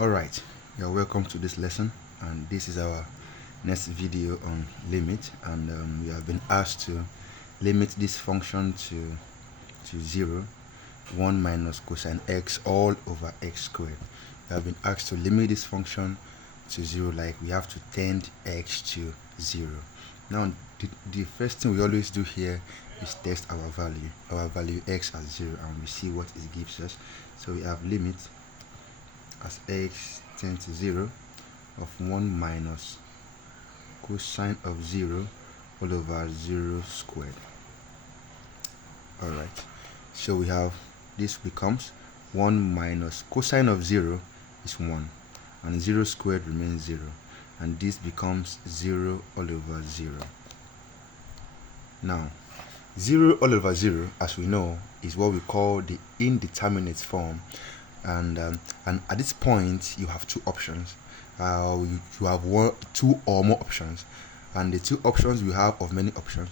Alright, you're welcome to this lesson, and this is our next video on limit, and we have been asked to limit this function to 0, 1 minus cosine x all over x squared. We have been asked to limit this function to 0, like we have to tend x to 0. Now the first thing we always do here is test our value x as 0, and we see what it gives us. So we have limit as x tends to 0 of 1 minus cosine of 0 all over 0 squared. Alright, so we have this becomes 1 minus cosine of 0 is 1, and 0 squared remains 0, and this becomes 0 all over 0. Now 0 all over 0, as we know, is what we call the indeterminate form, and at this point you have two options. You have two or more options, and the two options you have of many options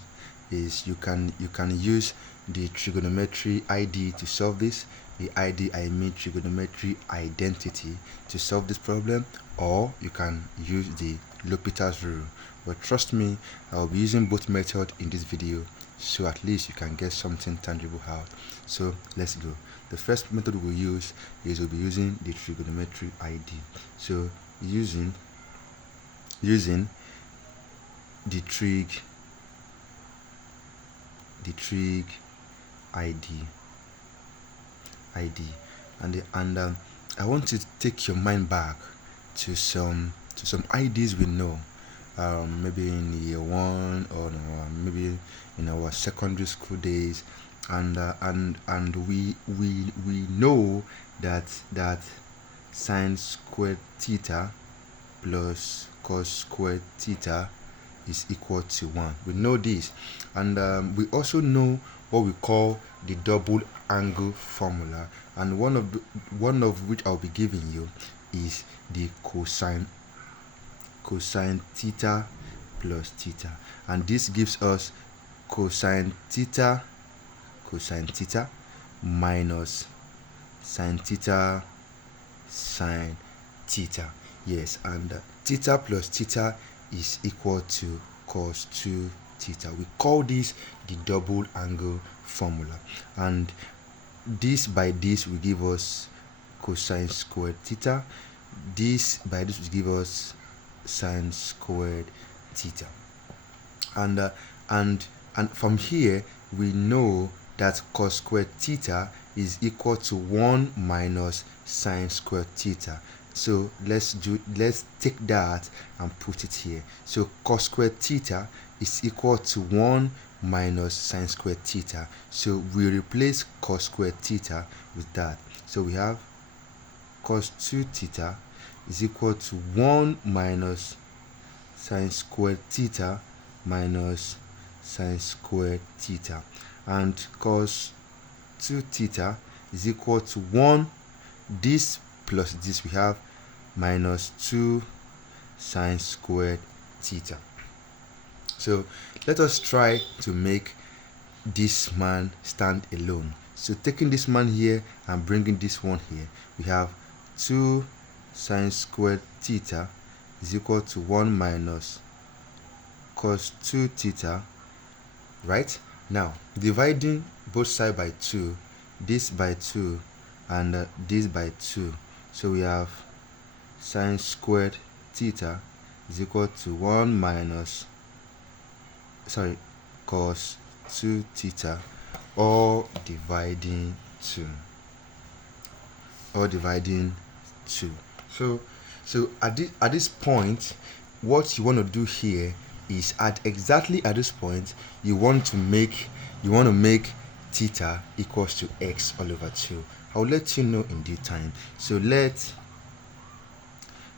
is you can use the trigonometry ID to solve this. The ID, I mean trigonometry identity, to solve this problem, or you can use the L'Hopital's rule. But trust me, I'll be using both methods in this video, so at least you can get something tangible out. So let's go. The first method we'll use is we'll be using the trigonometry ID. So using the trig ID, and I want to take your mind back to some IDs we know, maybe in year 1 or maybe in our secondary school days, and we know that sine squared theta plus cos squared theta is equal to 1. We know this, and we also know what we call the double angle formula, and one of which I'll be giving you is the cosine theta plus theta, and this gives us cosine theta minus sine theta sine theta. Yes, and theta plus theta is equal to cos 2 theta. We call this the double angle formula, and this by this will give us cosine squared theta. This by this will give us sine squared theta, and from here we know that cos squared theta is equal to 1 minus sine squared theta. So let's take that and put it here. So cos squared theta is equal to 1 minus sine squared theta. So we replace cos squared theta with that. So we have cos 2 theta is equal to 1 minus sine squared theta minus sine squared theta, and cos 2 theta is equal to 1, this plus this we have minus 2 sine squared theta. So let us try to make this man stand alone. So taking this man here and bringing this one here, we have 2 sine squared theta is equal to 1 minus cos 2 theta, right? Now dividing both sides by 2, this by 2 and this by 2, so we have sine squared theta is equal to 1 minus cos 2 theta, all dividing 2. So at this point, what you want to do here is exactly at this point you want to make theta equals to x all over 2. I'll let you know in due time. So let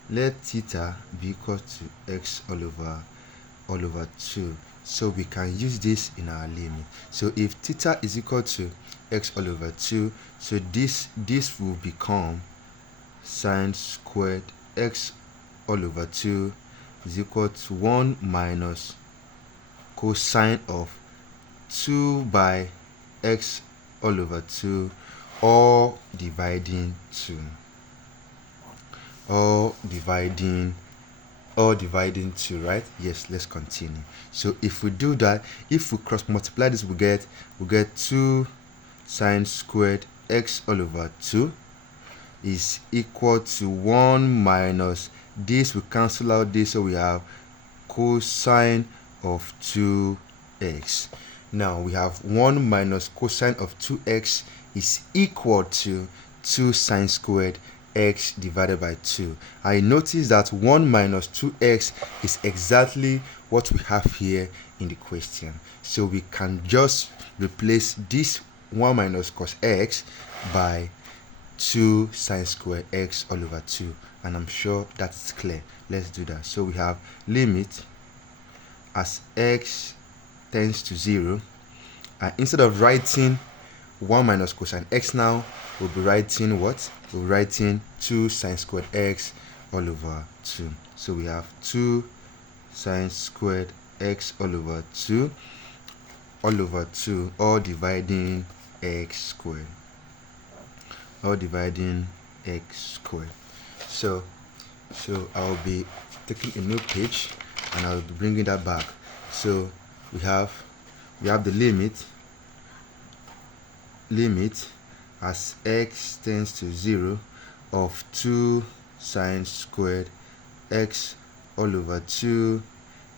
theta be equal to x all over 2, so we can use this in our limit. So if theta is equal to x all over 2, so this will become sine squared x all over 2 is equal to 1 minus cosine of 2 by x all over 2, all dividing 2. all dividing 2, right? Yes, let's continue. So if we do that, if we cross multiply this, we get 2 sine squared x all over 2 is equal to 1 minus this. We cancel out this, so we have cosine of 2x. Now we have 1 minus cosine of 2x is equal to 2 sine squared x divided by 2. I notice that 1 minus 2x is exactly what we have here in the question. So we can just replace this 1 minus cos x by 2 sine squared x all over 2. And I'm sure that's clear. Let's do that. So we have limit as x tends to 0. And instead of writing 1 minus cosine x now, we'll be writing what? We'll be writing 2 sine squared x all over 2. So we have 2 sine squared x all over 2 all dividing x squared. All dividing x squared. So I'll be taking a new page and I'll be bringing that back. So we have the limit as x tends to 0 of 2 sine squared x all over 2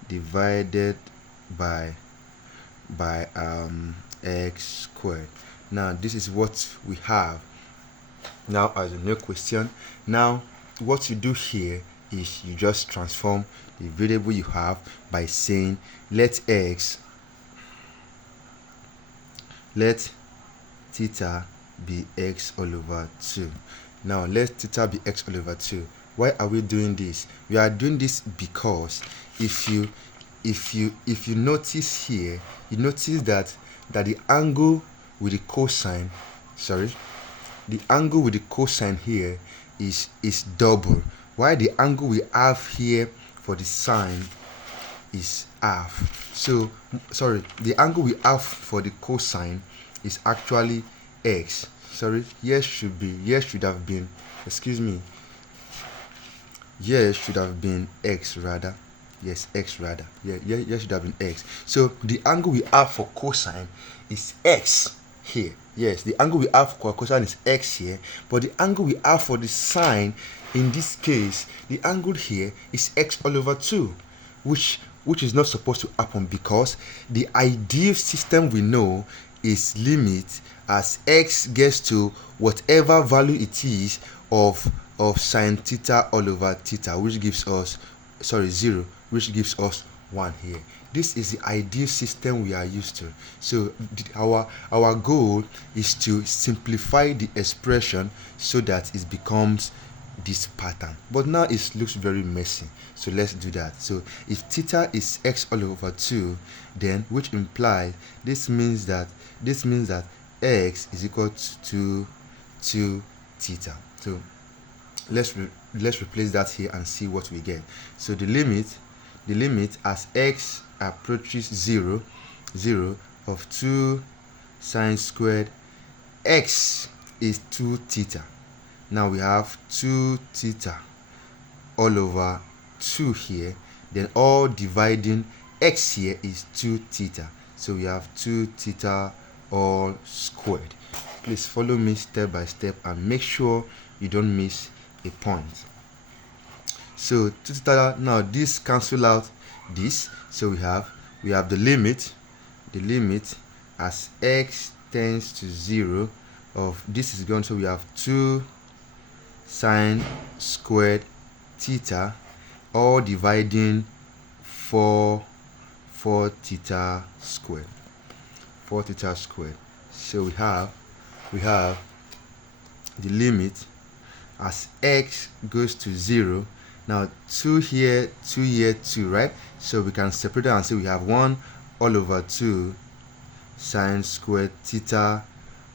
divided by x squared. Now this is what we have now as a new question. Now what you do here is you just transform the variable you have by saying let theta be x all over 2. Now let theta be x all over 2. Why are we doing this? We are doing this because if you notice here, you notice that the angle with the cosine, the angle with the cosine here is double, while the angle we have here for the sine is half. So the angle we have for the cosine is actually x. Here should have been x rather. Yes, x rather. Here should have been x. So the angle we have for cosine is x here. Yes, the angle we have for cosine is x here, but the angle we have for the sine, in this case, the angle here is x all over 2, which is not supposed to happen, because the ideal system we know is limit as x gets to whatever value it is of sine theta all over theta, which gives us 0, which gives us 1 here. This is the ideal system we are used to. So our goal is to simplify the expression so that it becomes this pattern. But now it looks very messy. So let's do that. So if theta is x all over 2, then which implies this means that x is equal to theta. So let's replace that here and see what we get. So the limit as x approaches 0 of 2 sine squared x is 2 theta. Now we have 2 theta all over 2 here, then all dividing x here is 2 theta. So we have 2 theta all squared. Please follow me step by step and make sure you don't miss a point. So 2 theta, now this cancel out this, so we have the limit as x tends to 0 of this is gone, so we have 2 sine squared theta all dividing 4 theta squared. So we have the limit as x goes to 0. Now 2 here, 2 here, 2, right? So we can separate it and say we have 1 all over 2 sine squared theta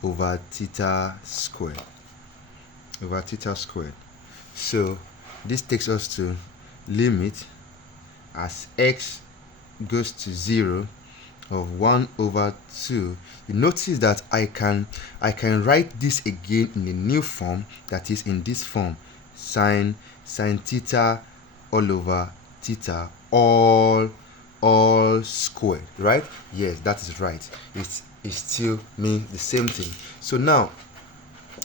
over theta squared. So this takes us to limit as x goes to 0 of 1 over 2. You notice that I can write this again in a new form, that is in this form, sine sine theta all over theta all squared, right? Yes, that is right. It still means the same thing. So now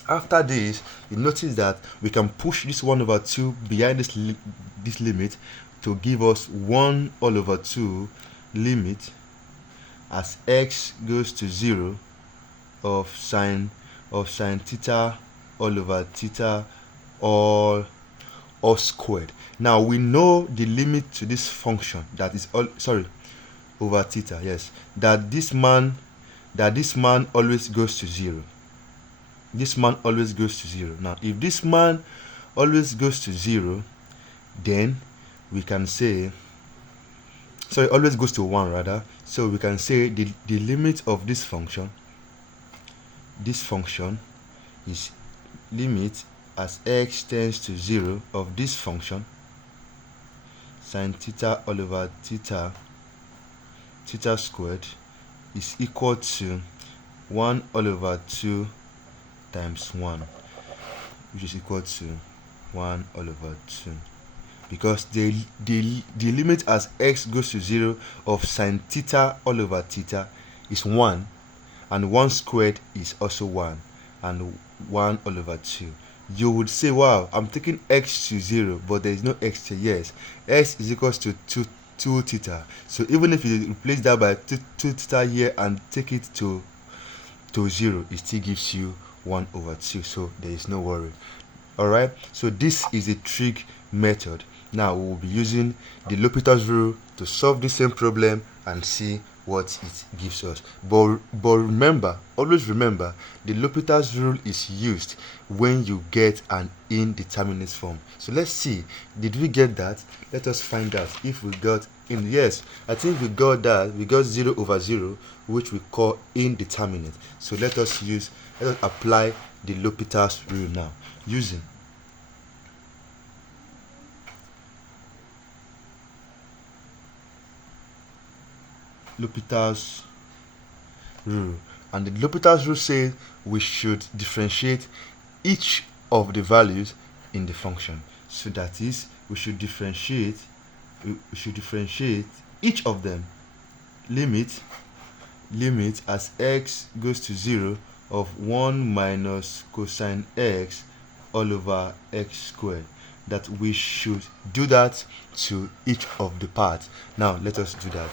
after this, you notice that we can push this 1 over 2 behind this limit to give us 1 all over 2 limit as x goes to 0 of sine theta all over theta all squared. Now we know the limit to this function, that is all, sorry, over theta, yes, that this man always goes to 0. This man always goes to 0. Now if this man always goes to 0, then we can say, sorry, always goes to 1 rather, so we can say the limit of this function is limit as x tends to 0 of this function sine theta all over theta squared is equal to 1 all over 2 times 1, which is equal to 1 all over 2, because the limit as x goes to 0 of sine theta all over theta is 1, and 1 squared is also 1, and 1 all over 2. You would say, wow, I'm taking x to 0, but there is no x here. Yes, x is equals to 2 theta. So even if you replace that by 2 theta here and take it to 0, it still gives you 1 over 2. So there is no worry. Alright, so this is a trig method. Now we will be using the L'Hopital's rule to solve the same problem and see what it gives us. But remember, always remember, the L'Hopital's rule is used when you get an indeterminate form. So let's see, did we get that? Let us find out if we got in. Yes, I think we got that. We got 0 over 0, which we call indeterminate. So let us apply the L'Hopital's rule now using L'Hopital's rule. And the L'Hopital's rule says we should differentiate each of the values in the function. So that is, we should differentiate each of them. Limit as x goes to 0 of 1 minus cosine x all over x squared. That we should do that to each of the parts. Now let us do that.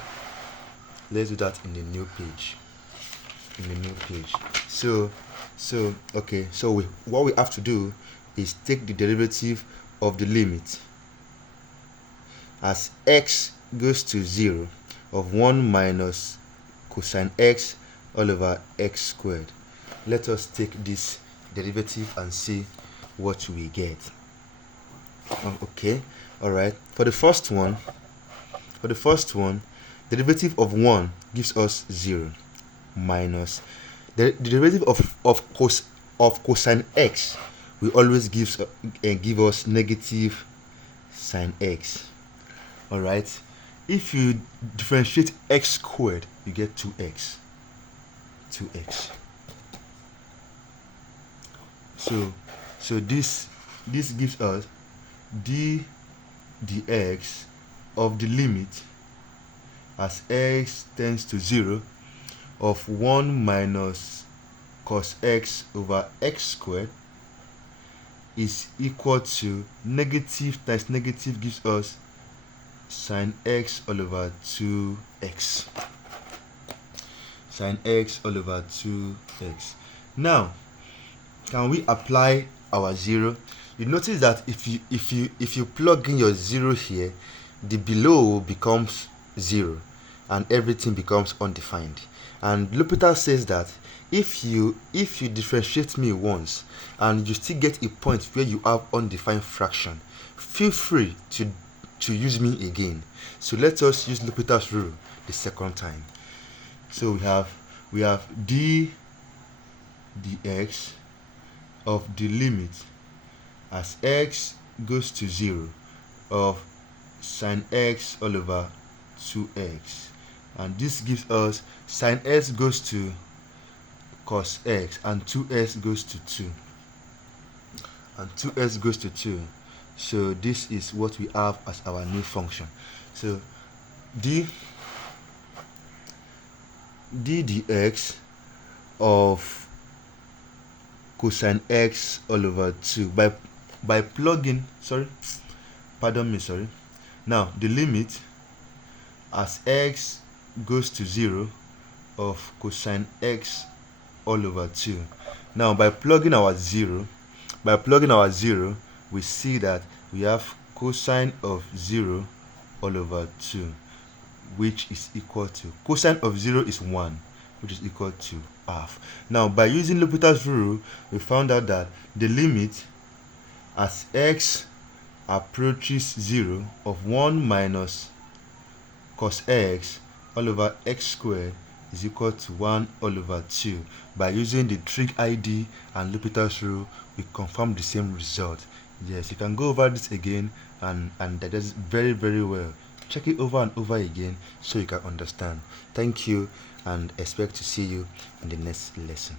Let's do that in the new page. So what we have to do is take the derivative of the limit as x goes to 0 of 1 minus cosine x all over x squared. Let us take this derivative and see what we get. Okay, all right. For the first one, derivative of 1 gives us 0 minus the derivative of cosine x will always give us negative sine x. All right. If you differentiate x squared, you get 2x. So this gives us dx of the limit as x tends to 0 of 1 minus cos x over x squared is equal to negative times negative gives us sine x all over 2x. Sine x all over 2x. Now, can we apply our 0? You notice that if you plug in your 0 here, the below becomes 0 and everything becomes undefined. And L'Hopital says that if you differentiate me once and you still get a point where you have undefined fraction, feel free to use me again. So let us use L'Hopital's rule the second time. So we have dx of the limit as x goes to 0 of sine x all over 2x, and this gives us sine x goes to cos x and 2x goes to 2, and 2x goes to 2. So this is what we have as our new function. So d dx of cosine x all over 2 by plugging, now the limit as x goes to 0 of cosine x all over 2. Now by plugging our 0, we see that we have cosine of 0 all over 2, which is equal to, cosine of 0 is 1, which is equal to half. Now by using L'Hopital's rule, we found out that the limit as x approaches 0 of 1 minus cos x all over x squared is equal to 1 all over 2. By using the trig ID and L'Hopital's rule, we confirm the same result. Yes, you can go over this again and that is very, very well. Check it over and over again so you can understand. Thank you, and expect to see you in the next lesson.